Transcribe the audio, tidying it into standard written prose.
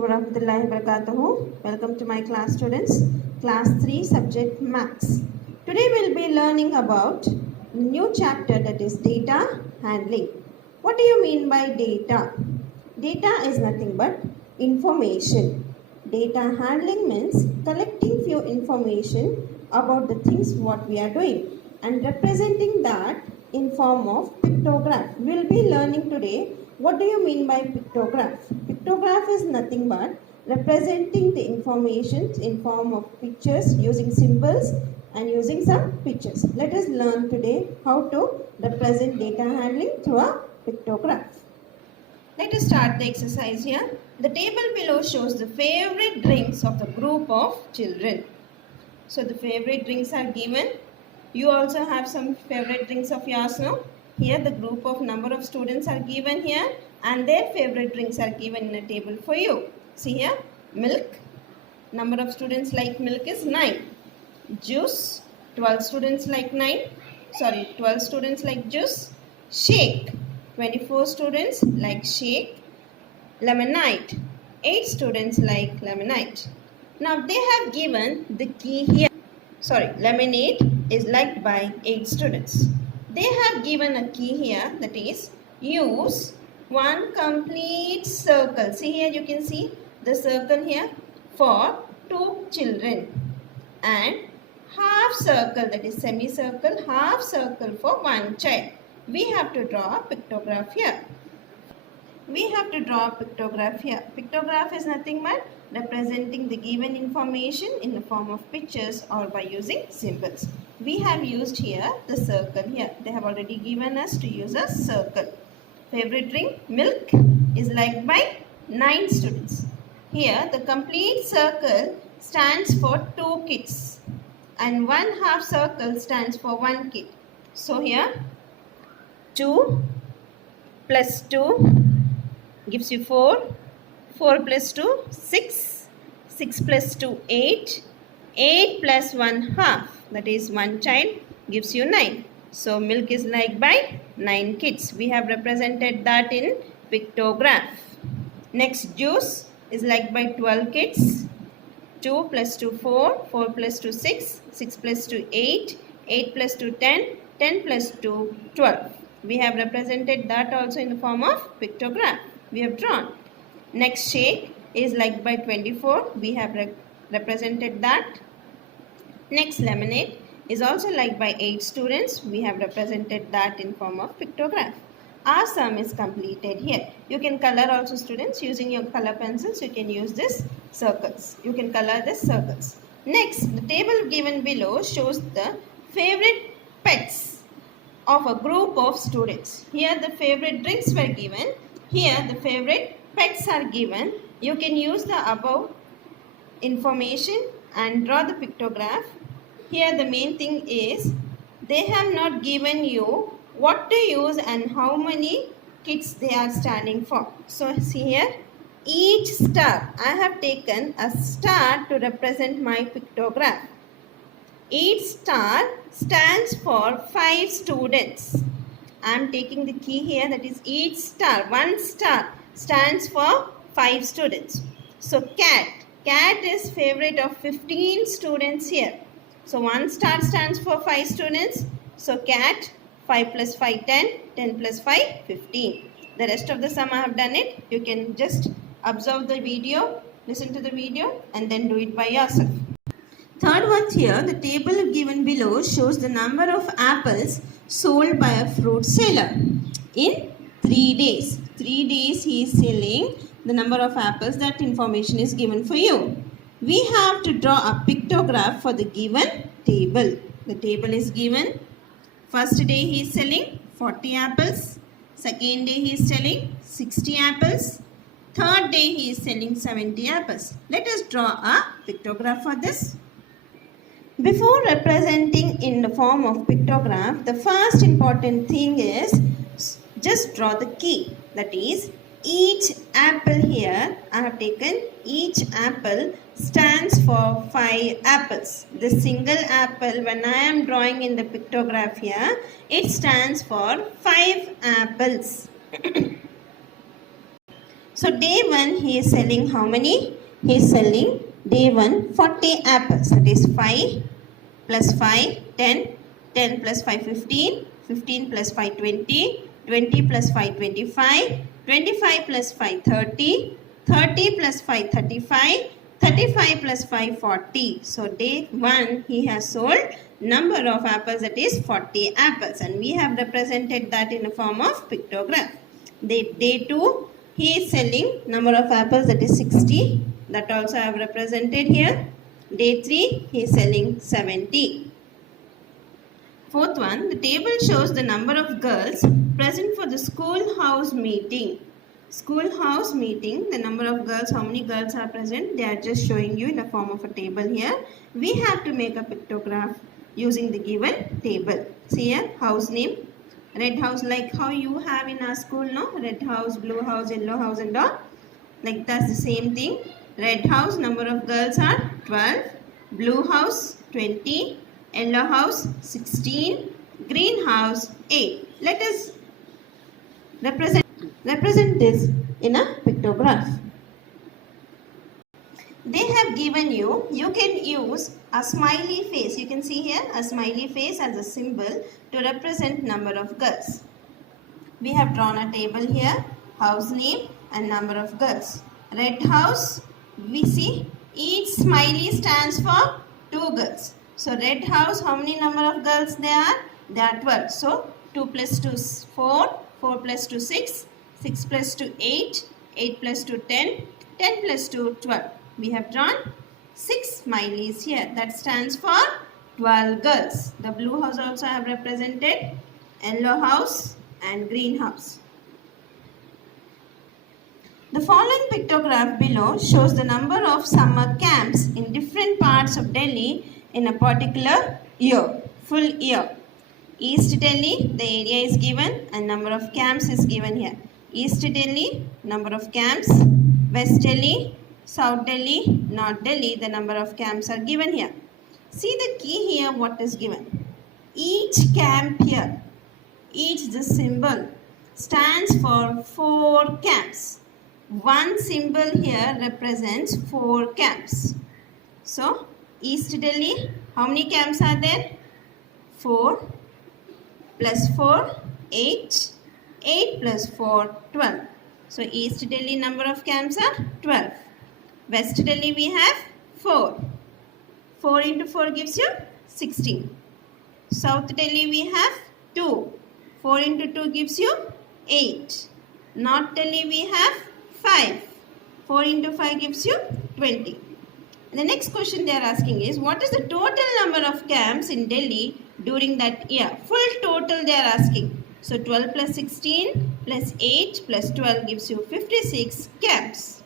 warahmatullahi wabarakatuh. Welcome to my class students. Class 3 subject Maths. Today we'll be learning about new chapter that is data handling. What do you mean by data? Data is nothing but information. Data handling means collecting few information about the things what we are doing and representing that in form of pictograph. We'll be learning today what do you mean by pictograph. Pictograph is nothing but representing the information in form of pictures using symbols and using some pictures. Let us learn today how to represent data handling through a pictograph. Let us start the exercise here. The table below shows the favorite drinks of the group of children. So the favorite drinks are given. You also have some favorite drinks of yours now. Here the group of number of students are given here and their favorite drinks are given in a table for you. See here, milk. Number of students like milk is 9. Juice, 12 students like 12 students like juice. Shake, 24 students like shake. Lemonade, 8 students like lemonade. Now they have given the key here. Lemonade is liked by 8 students. They have given a key here, that is use one complete circle. See here, you can see the circle here for 2 children and half circle, that is semicircle, half circle for 1 child. We have to draw a pictograph here. Pictograph is nothing but representing the given information in the form of pictures or by using symbols. We have used here the circle here. They have already given us to use a circle. Favorite drink, milk, is liked by 9 students. Here the complete circle stands for 2 kids and 1 half circle stands for 1 kid. So here 2 plus 2 gives you 4. 4 plus 2, 6. 6 plus 2, 8. 8 plus 1 half, that is 1 child, gives you 9. So milk is liked by 9 kids. We have represented that in pictograph. Next, juice is liked by 12 kids. 2 plus 2, 4. 4 plus 2, 6. 6 plus 2, 8. 8 plus 2, 10. 10 plus 2, 12. We have represented that also in the form of pictograph. We have drawn. Next, shake is liked by 24. We have represented that. Next, lemonade is also liked by 8 students. We have represented that in form of pictograph. Our sum is completed here. You can color also, students, using your color pencils. You can use this circles. You can color this circles. Next, the table given below shows the favorite pets of a group of students. Here the favorite drinks were given. Here the favorite pets are given. You can use the above information and draw the pictograph. Here the main thing is they have not given you what to use and how many kids they are standing for. So see here, each star, I have taken a star to represent my pictograph. Each star stands for 5 students. I am taking the key here, that is each star, 1 star stands for 5 students. So cat is favorite of 15 students here. So 1 star stands for 5 students. So cat, 5 plus 5, 10, 10 plus 5, 15. The rest of the sum I have done it. You can just observe the video, listen to the video and then do it by yourself. Third one here, the table given below shows the number of apples sold by a fruit seller in 3 days. 3 days he is selling the number of apples. That information is given for you. We have to draw a pictograph for the given table. The table is given. First day he is selling 40 apples. Second day he is selling 60 apples. Third day he is selling 70 apples. Let us draw a pictograph for this. Before representing in the form of pictograph, the first important thing is just draw the key. That is, each apple here, I have taken each apple stands for 5 apples. The single apple, when I am drawing in the pictograph here, it stands for 5 apples. So day 1 he is selling how many? He is selling day 1 40 apples. That is 5 plus 5 10, 10 plus 5 15, 15 plus 5 20, 20 plus 5 25, 25 plus 5 30, 30 plus 5 35, 35 plus 5 40. So day 1 he has sold number of apples, that is 40 apples, and we have represented that in a form of pictograph. Day 2 he is selling number of apples, that is 60, that also I have represented here. Day 3 he is selling 70. Fourth one, the table shows the number of girls present for the schoolhouse meeting. Schoolhouse meeting, the number of girls, how many girls are present, they are just showing you in the form of a table here. We have to make a pictograph using the given table. See here, house name, red house, like how you have in our school, no? Red house, blue house, yellow house and all. Like that's the same thing. Red house, number of girls are 12. Blue house, 20. Yellow house, 16. Green house, 8. Let us represent this in a pictograph. They have given you can use a smiley face. You can see here a smiley face as a symbol to represent number of girls. We have drawn a table here, house name and number of girls. Red house, we see each smiley stands for 2 girls. So red house, how many number of girls there are? There are 12. So 2 plus 2 is 4, 4 plus 2 6, 6 plus 2 8, 8 plus 2 10, 10 plus 2 12. We have drawn 6 smileys here. That stands for 12 girls. The blue house also I have represented, yellow house and green house. The following pictograph below shows the number of summer camps in different parts of Delhi in a particular year, full year. East Delhi, the area is given and number of camps is given here. East Delhi, number of camps. West Delhi, South Delhi, North Delhi, the number of camps are given here. See the key here, what is given. Each camp here, each the symbol stands for 4 camps. One symbol here represents 4 camps. So, East Delhi, how many camps are there? 4 plus 4, 8. 8 plus 4, 12. So, East Delhi number of camps are 12. West Delhi we have 4. 4 into 4 gives you 16. South Delhi we have 2. 4 into 2 gives you 8. North Delhi we have 5. 4 into 5 gives you 20. And the next question they are asking is, what is the total number of camps in Delhi during that year? Full total they are asking. So 12 plus 16 plus 8 plus 12 gives you 56 camps.